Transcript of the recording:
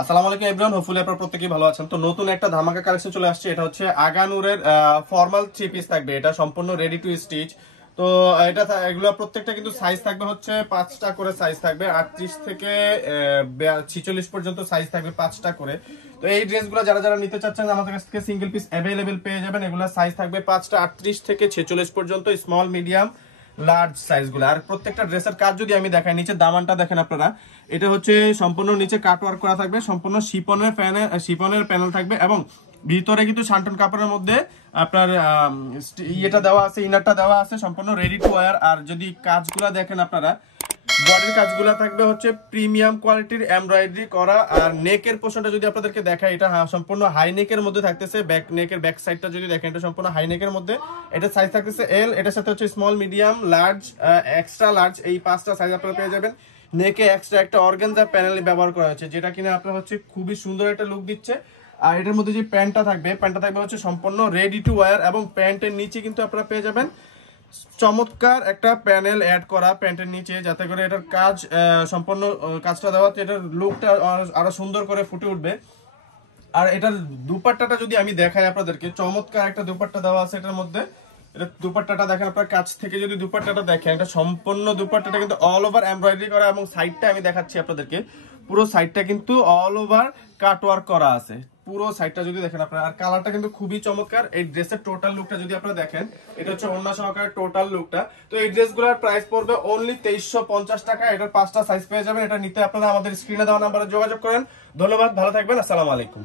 আসসালামু আলাইকুম everyone, hopefully আপনারা প্রত্যেকেই ভালো আছেন। তো নতুন একটা ধামাকা কালেকশন চলে আসছে। এটা হচ্ছে আগানুরের ফর্মাল থ্রি পিস থাকবে। এটা সম্পূর্ণ রেডি টু স্টিচ। তো এগুলো প্রত্যেকটা কিন্তু সাইজ থাকবে হচ্ছে 5টা করে সাইজ থাকবে, 38 থেকে 46 পর্যন্ত সাইজ থাকবে 5টা করে। তো এই ড্রেসগুলো যারা যারা নিতে চাচ্ছেন আমাদের কাছ থেকে সিঙ্গেল পিস অ্যাভেলেবেল পেয়ে যাবেন। এগুলো সাইজ থাকবে 5টা 38 থেকে 46 পর্যন্ত, স্মল মিডিয়াম লার্জ সাইজ গুলো। আর প্রত্যেকটা ড্রেসের কাজ যদি আমি দেখাই, নিচে দামানটা দেখেন আপনারা, এটা হচ্ছে সম্পূর্ণ নিচে কাট ওয়ার্ক করা থাকবে, সম্পূর্ণ শিপনের প্যানেল থাকবে এবং ভিতরে কিন্তু শান্টন কাপড়ের মধ্যে আপনার ইয়েটা দেওয়া আছে, ইনারটা দেওয়া আছে, সম্পূর্ণ রেডি টু ওয়্যার। আর যদি কাজগুলা দেখেন আপনারা, বডির কাজগুলো থাকবে হচ্ছে প্রিমিয়াম কোয়ালিটির এমব্রয়ডারি করা। আর নেকের পোর্শনটা যদি আপনাদেরকে দেখাই, এটা সম্পূর্ণ হাই নেকের মধ্যে থাকতেছে। ব্যাক নেকের ব্যাক সাইডটা যদি দেখেন, এটা সম্পূর্ণ হাই নেকের মধ্যে। এটা সাইজ থাকতেছে এল, এটার সাথে হচ্ছে small medium large extra large, এই 5টা সাইজ আপনারা পেয়ে যাবেন। নেকে এক্সট্রা একটা অর্গানজা প্যানেল ব্যবহার করা হয়েছে, যেটা কিনা আপনার হচ্ছে খুবই সুন্দর একটা লুক দিচ্ছে। আর এটার মধ্যে যে প্যান্টটা থাকবে হচ্ছে সম্পূর্ণ রেডি টু ওয়্যার এবং প্যান্টের নিচে কিন্তু আপনারা পেয়ে যাবেন চমৎকার একটা প্যানেল অ্যাড করা প্যান্টের নিচে, যাতে করে এটার কাজ সম্পূর্ণ কাজটা দেওয়া, এটার লুকটা আরো সুন্দর করে ফুটে উঠবে। আর এটার দুপাট্টাটা যদি আমি দেখাই আপনাদেরকে, চমৎকার একটা দুপাট্টা দেওয়া আছে এটার মধ্যে। এটা দুপাট্টাটা দেখেন আপনার কাছ থেকে, যদি দুপাট্টাটা দেখেন, এটা সম্পূর্ণ দুপাট্টাটা কিন্তু অল ওভার এমব্রয়ডারি করা এবং সাইডটা আমি দেখাচ্ছি আপনাদেরকে, পুরো সাইডটা কিন্তু অল ওভার কাট ওয়ার্ক করা আছে পুরো সাইডটা যদি দেখেন আপনারা। আর কালারটা কিন্তু খুবই চমৎকার। এই ড্রেসের টোটাল লুকটা যদি আপনারা দেখেন, এটা হচ্ছে ওড়না সহকারে টোটাল লুকটা। তো এই ড্রেসগুলোর প্রাইস পড়বে অনলি 2350 টাকা। এটার 5টা সাইজ পেয়ে যাবেন। এটা নিতে আপনারা আমাদের স্ক্রিনে দেওয়া নাম্বারে যোগাযোগ করেন। ধন্যবাদ, ভালো থাকবেন, আসসালামু আলাইকুম।